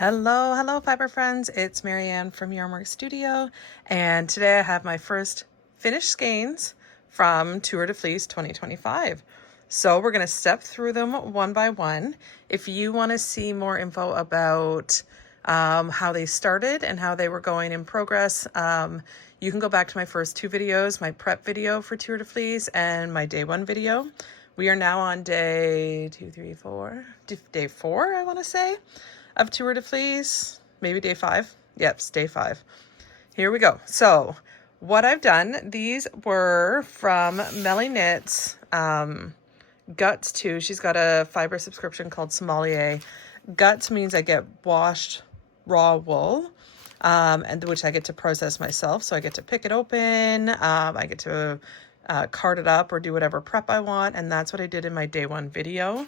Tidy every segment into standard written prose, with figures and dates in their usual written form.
Hello, fiber friends. It's Marianne from Yarnwork Studio, and today I have my first finished skeins from Tour de Fleece 2025. So we're going to step through them one by one. If you want to see more info about how they started and how they were going in progress, you can go back to my first two videos, my prep video for Tour de Fleece and my day one video. We are now on day 4, I want to say, of Tour de Fleece, maybe day 5. Yep, it's day 5. Here we go. So what I've done, these were from Melly Knits Guts too. She's got a fiber subscription called Sommelier. Guts means I get washed raw wool, and which I get to process myself. So I get to pick it open. I get to card it up or do whatever prep I want. And that's what I did in my day one video.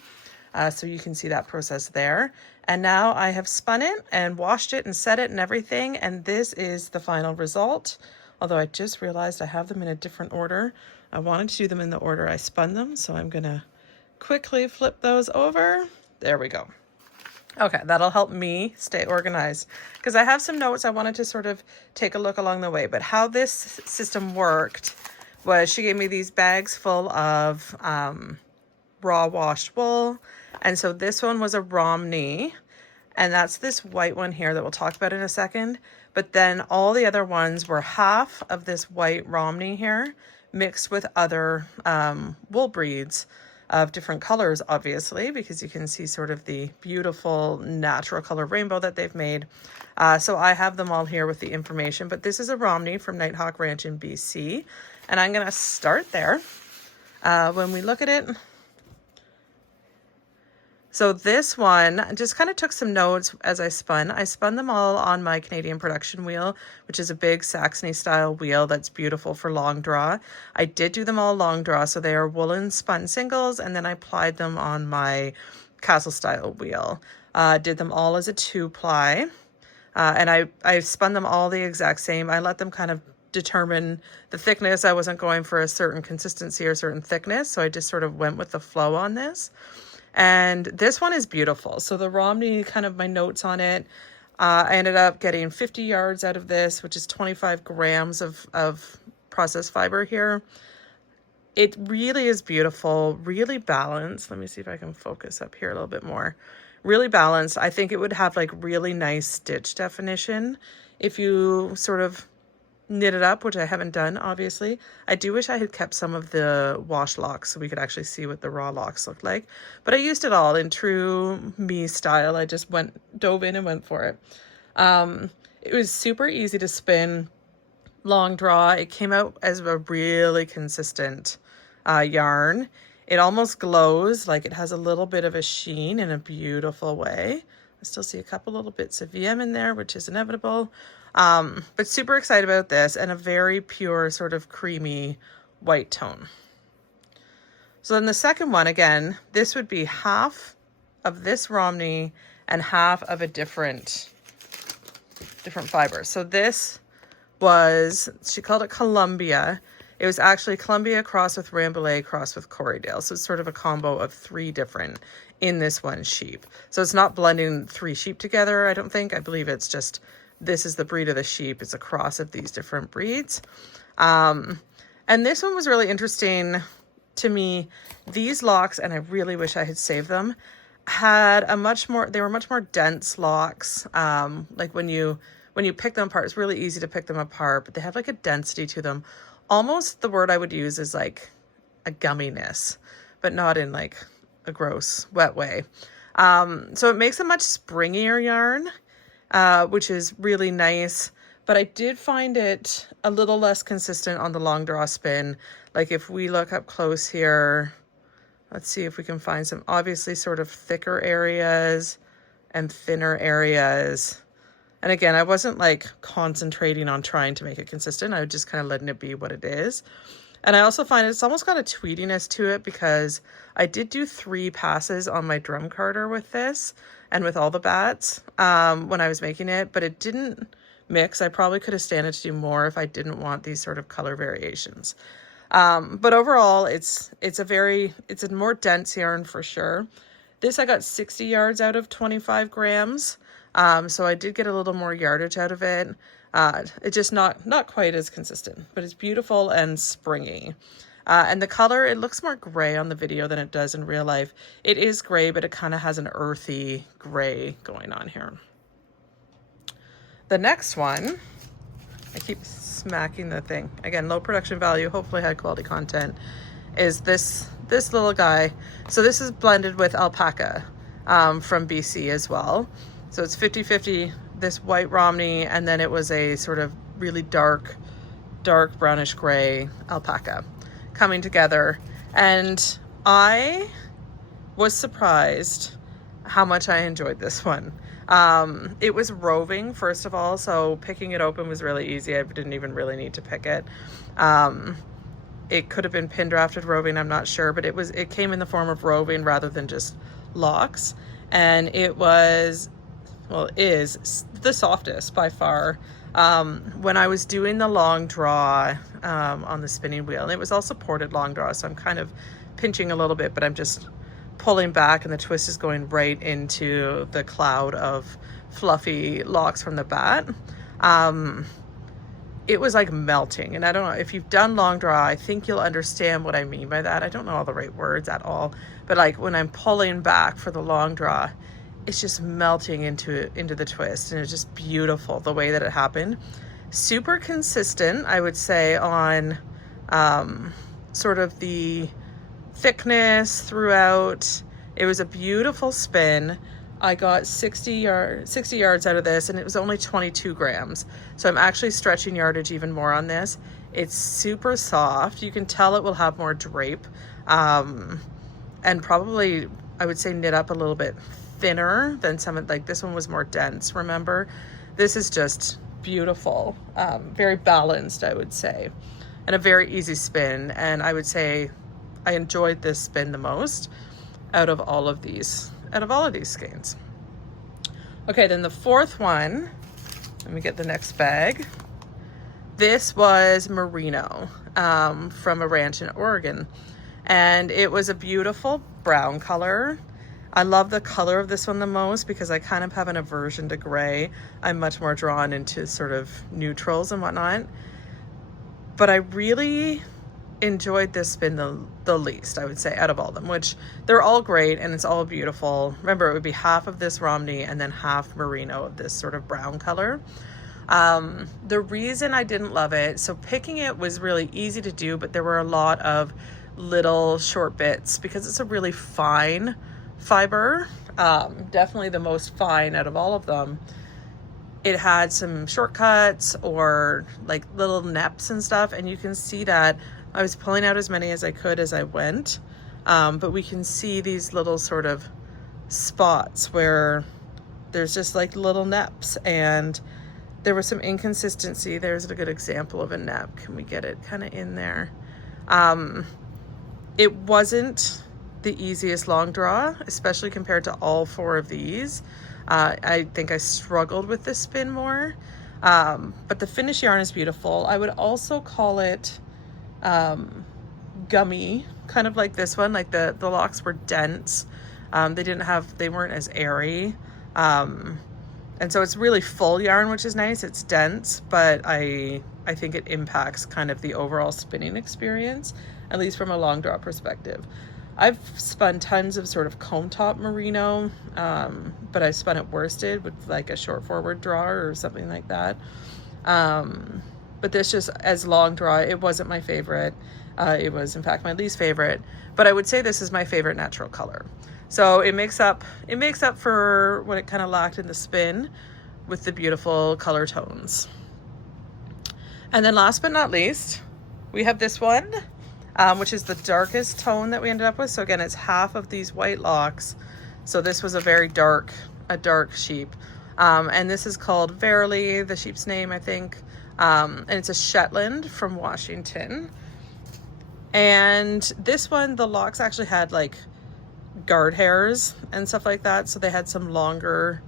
So you can see that process there. And now I have spun it and washed it and set it and everything. And this is the final result. Although I just realized I have them in a different order. I wanted to do them in the order I spun them. So I'm going to quickly flip those over. There we go. Okay, that'll help me stay organized because I have some notes I wanted to sort of take a look along the way. But how this system worked was she gave me these bags full of raw washed wool. And so this one was a Romney, and that's this white one here that we'll talk about in a second. But then all the other ones were half of this white Romney here mixed with other wool breeds of different colors, obviously, because you can see sort of the beautiful natural color rainbow that they've made. So I have them all here with the information, but this is a Romney from Nighthawk Ranch in BC. And I'm going to start there. When we look at it, so this one, just kind of took some notes as I spun. I spun them all on my Canadian production wheel, which is a big Saxony style wheel that's beautiful for long draw. I did do them all long draw, so they are woolen spun singles, and then I plied them on my castle style wheel. Did them all as a 2-ply, and I spun them all the exact same. I let them kind of determine the thickness. I wasn't going for a certain consistency or certain thickness, so I just sort of went with the flow on this. And this one is beautiful. So the Romney, kind of my notes on it, I ended up getting 50 yards out of this, which is 25 grams of processed fiber here. It really is beautiful, really balanced. Let me see if I can focus up here a little bit more. Really balanced. I think it would have like really nice stitch definition if you sort of knit it up, which I haven't done, obviously. I do wish I had kept some of the wash locks so we could actually see what the raw locks looked like. But I used it all in true me style. I just dove in and went for it. It was super easy to spin, long draw. It came out as a really consistent yarn. It almost glows, like it has a little bit of a sheen in a beautiful way. I still see a couple little bits of VM in there, which is inevitable. But super excited about this, and a very pure sort of creamy white tone. So then the second one, again, this would be half of this Romney and half of a different fiber. So this was, she called it Colombia. It was actually Colombia crossed with Rambouillet crossed with Corriedale. So it's sort of a combo of 3 different in this one sheep. So it's not blending 3 sheep together, I don't think. I believe it's just, this is the breed of the sheep. It's a cross of these different breeds. And this one was really interesting to me. These locks, and I really wish I had saved them, had they were much more dense locks. Like when you pick them apart, it's really easy to pick them apart, but they have like a density to them. Almost the word I would use is like a gumminess, but not in like a gross, wet way. So it makes a much springier yarn, which is really nice. But I did find it a little less consistent on the long draw spin. Like if we look up close here, let's see if we can find some obviously sort of thicker areas and thinner areas. And again, I wasn't like concentrating on trying to make it consistent. I was just kind of letting it be what it is. And I also find it's almost got a tweediness to it because I did do 3 passes on my drum carder with this and with all the bats when I was making it, but it didn't mix. I probably could have standed to do more if I didn't want these sort of color variations. But overall, it's a more dense yarn for sure. This I got 60 yards out of 25 grams. So I did get a little more yardage out of it. It's just not quite as consistent, but it's beautiful and springy. And the color, it looks more gray on the video than it does in real life. It is gray, but it kind of has an earthy gray going on here. The next one, I keep smacking the thing. Again, low production value, hopefully high quality content, is this little guy. So this is blended with Alpaca from BC as well. So it's 50-50, this white Romney, and then it was a sort of really dark brownish gray Alpaca coming together. And I was surprised how much I enjoyed this one. It was roving, first of all, so picking it open was really easy. I didn't even really need to pick it. It could have been pin drafted roving, I'm not sure, but it came in the form of roving rather than just locks. And it was, well, is the softest by far. When I was doing the long draw on the spinning wheel, and it was also ported long draw, so I'm kind of pinching a little bit, but I'm just pulling back and the twist is going right into the cloud of fluffy locks from the bat. It was like melting, and I don't know if you've done long draw, I think you'll understand what I mean by that. I don't know all the right words at all, but like when I'm pulling back for the long draw, it's just melting into the twist, and it's just beautiful the way that it happened. Super consistent, I would say, on sort of the thickness throughout. It was a beautiful spin. I got 60 yards out of this, and it was only 22 grams. So I'm actually stretching yardage even more on this. It's super soft. You can tell it will have more drape, and probably, I would say, knit up a little bit thinner than some of, like this one was more dense, remember? This is just beautiful, very balanced, I would say, and a very easy spin. And I would say I enjoyed this spin the most out of all of these skeins. Okay, then the fourth one, let me get the next bag. This was Merino from a ranch in Oregon, and it was a beautiful brown color. I love the color of this one the most because I kind of have an aversion to gray. I'm much more drawn into sort of neutrals and whatnot, but I really enjoyed this spin the least, I would say, out of all of them, which they're all great and it's all beautiful. Remember, it would be half of this Romney and then half Merino of this sort of brown color. The reason I didn't love it, so picking it was really easy to do, but there were a lot of little short bits because it's a really fine fiber, definitely the most fine out of all of them. It had some shortcuts or like little neps and stuff, and you can see that I was pulling out as many as I could as I went, but we can see these little sort of spots where there's just like little neps, and there was some inconsistency. There's a good example of a nep. Can we get it kind of in there? It wasn't the easiest long draw, especially compared to all four of these. I think I struggled with this spin more, but the finish yarn is beautiful. I would also call it gummy, kind of like this one. Like the locks were dense. They weren't as airy. And so it's really full yarn, which is nice. It's dense, but I think it impacts kind of the overall spinning experience, at least from a long draw perspective. I've spun tons of sort of comb top merino, but I spun it worsted with like a short forward draw or something like that. But this just, as long draw, it wasn't my favorite. It was in fact my least favorite, but I would say this is my favorite natural color. So it makes up for what it kind of lacked in the spin with the beautiful color tones. And then last but not least, we have this one, which is the darkest tone that we ended up with. So again, it's half of these white locks. So this was a dark sheep. And this is called Verily, the sheep's name, I think. And it's a Shetland from Washington. And this one, the locks actually had like guard hairs and stuff like that. So they had some longer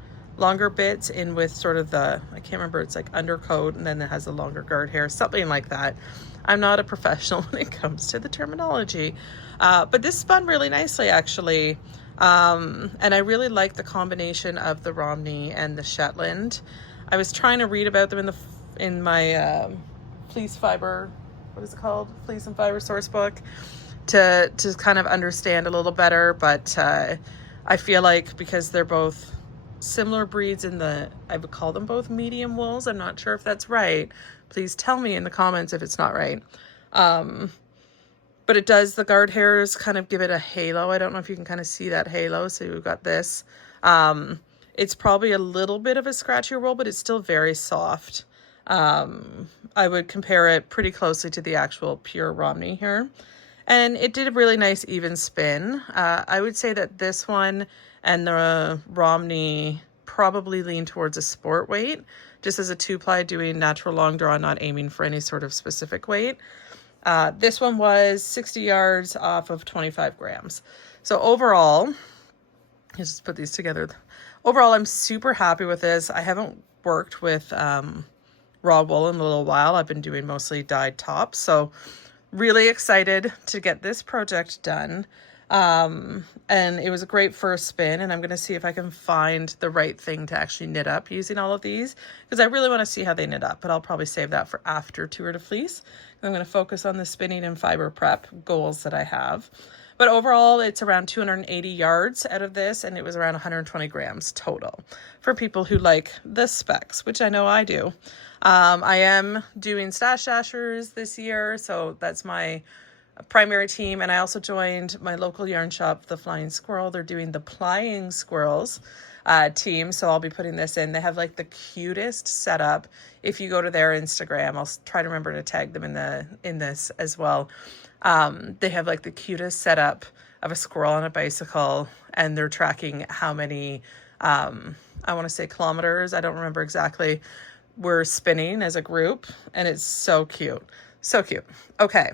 bits in with sort of the, I can't remember, it's like undercoat, and then it has the longer guard hair, something like that. I'm not a professional when it comes to the terminology, but this spun really nicely, actually. And I really like the combination of the Romney and the Shetland. I was trying to read about them in my fleece fiber, what is it called? Fleece and fiber source book, to kind of understand a little better. But I feel like because they're both similar breeds in I would call them both medium wools. I'm not sure if that's right. Please tell me in the comments if it's not right. But it does, the guard hairs kind of give it a halo. I don't know if you can kind of see that halo. So we've got this. It's probably a little bit of a scratchier wool, but it's still very soft. I would compare it pretty closely to the actual pure Romney here. And it did a really nice even spin. I would say that this one and the Romney probably lean towards a sport weight, just as a 2-ply doing natural long draw, not aiming for any sort of specific weight. This one was 60 yards off of 25 grams. So overall, let's just put these together. Overall, I'm super happy with this. I haven't worked with raw wool in a little while. I've been doing mostly dyed tops. So really excited to get this project done. And it was a great first spin, and I'm going to see if I can find the right thing to actually knit up using all of these, because I really want to see how they knit up, but I'll probably save that for after Tour de Fleece. I'm going to focus on the spinning and fiber prep goals that I have. But overall, it's around 280 yards out of this, and it was around 120 grams total for people who like the specs, which I know I do. I am doing Stash Dashers this year, so that's my primary team. And I also joined my local yarn shop, The Flying Squirrel. They're doing the Flying Squirrels team, so I'll be putting this in. They have like the cutest setup. If you go to their Instagram, I'll try to remember to tag them in this as well. They have like the cutest setup of a squirrel on a bicycle, and they're tracking how many I want to say kilometers, I don't remember exactly, we're spinning as a group, and it's so cute. So cute. Okay.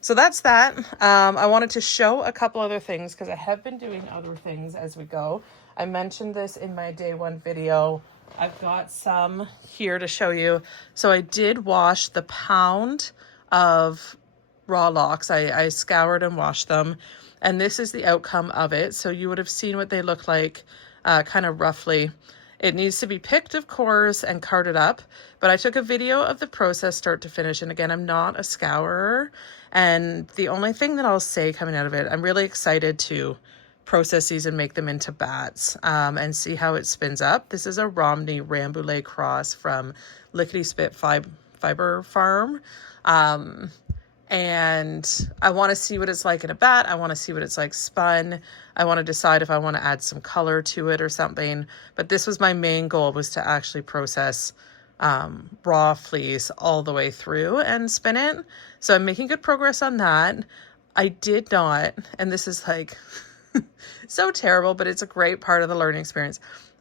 So that's that. I wanted to show a couple other things because I have been doing other things as we go. I mentioned this in my day one video. I've got some here to show you. So I did wash the pound of raw locks. I scoured and washed them, and this is the outcome of it. So you would have seen what they look like kind of roughly. It needs to be picked, of course, and carded up, but I took a video of the process start to finish. And again, I'm not a scourer, and the only thing that I'll say coming out of it, I'm really excited to process these and make them into bats and see how it spins up. This is a Romney Rambouillet cross from Lickety Spit Fiber Farm. And I want to see what it's like in a bat. I want to see what it's like spun. I want to decide if I want to add some color to it or something. But this was my main goal, was to actually process raw fleece all the way through and spin it. So I'm making good progress on that. I did not, and this is like so terrible, but it's a great part of the learning experience.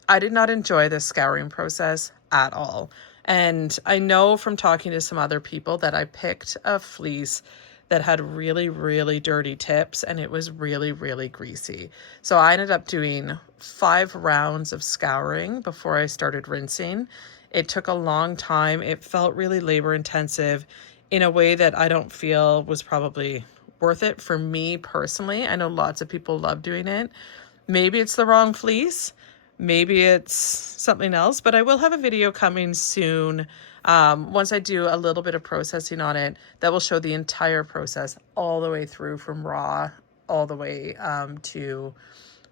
I did not enjoy this scouring process at all. And I know from talking to some other people that I picked a fleece that had really, really dirty tips, and it was really, really greasy. So I ended up doing 5 rounds of scouring before I started rinsing. It took a long time. It felt really labor intensive in a way that I don't feel was probably worth it for me personally. I know lots of people love doing it. Maybe it's the wrong fleece. Maybe it's something else, but I will have a video coming soon once I do a little bit of processing on it that will show the entire process all the way through from raw all the way to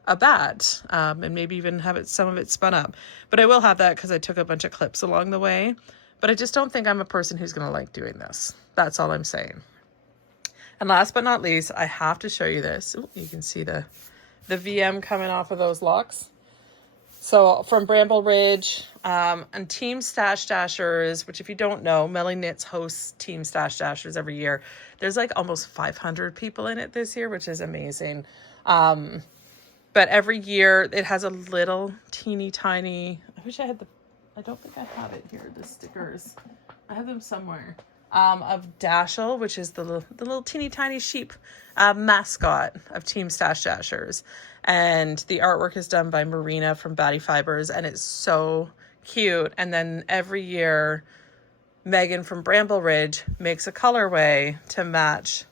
a bat, and maybe even have some of it spun up. But I will have that because I took a bunch of clips along the way, but I just don't think I'm a person who's going to like doing this. That's all I'm saying. And last but not least, I have to show you this. Ooh, you can see the VM coming off of those locks. So from Bramble Ridge and Team Stash Dashers, which if you don't know, Melly Knits hosts Team Stash Dashers every year. There's like almost 500 people in it this year, which is amazing. But every year it has a little teeny tiny, I wish I had I don't think I have it here, the stickers. I have them somewhere. Of Dashel, which is the little teeny tiny sheep mascot of Team Stash Dashers. And the artwork is done by Merino from Batty Fibers, and it's so cute. And then every year, Megan from Bramble Ridge makes a colorway to match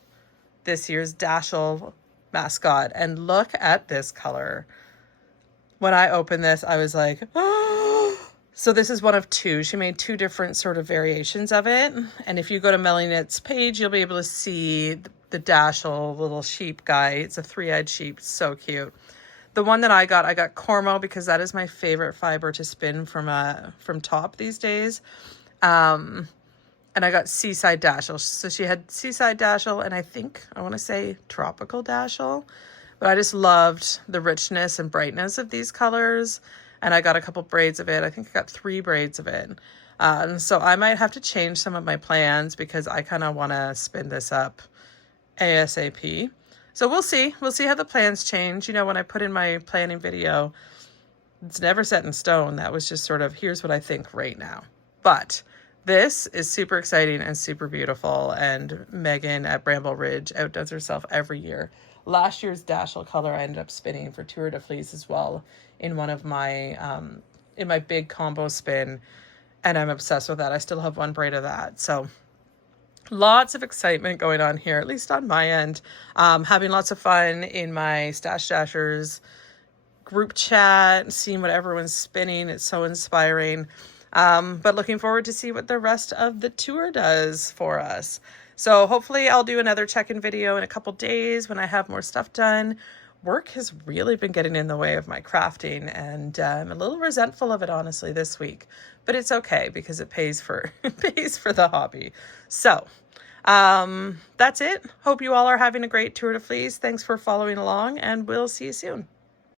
this year's Dashel mascot. And look at this color. When I opened this, I was like, oh. So this is one of two. She made two different sort of variations of it. And if you go to Melly Knits page, you'll be able to see the Dashel little sheep guy. It's a three-eyed sheep. So cute. The one that I got Cormo because that is my favorite fiber to spin from top these days. And I got Seaside Dashel. So she had Seaside Dashel and I want to say Tropical Dashel. But I just loved the richness and brightness of these colors. And I got a couple braids of it. I think I got 3 braids of it. So I might have to change some of my plans because I kind of want to spin this up ASAP. So we'll see. We'll see how the plans change. You know, when I put in my planning video, it's never set in stone. That was just sort of, here's what I think right now. But this is super exciting and super beautiful. And Megan at Bramble Ridge outdoes herself every year. Last year's Dashel color I ended up spinning for TdF Fleece as well in one of my in my big combo spin, and I'm obsessed with that. I still have one braid of that. So lots of excitement going on here, at least on my end. Having lots of fun in my Stash Dashers group chat, seeing what everyone's spinning. It's so inspiring. But looking forward to see what the rest of the tour does for us. So hopefully I'll do another check-in video in a couple days when I have more stuff done. Work has really been getting in the way of my crafting, and I'm a little resentful of it, honestly, this week. But it's okay because it pays for the hobby. So that's it. Hope you all are having a great Tour de Fleece. Thanks for following along, and we'll see you soon.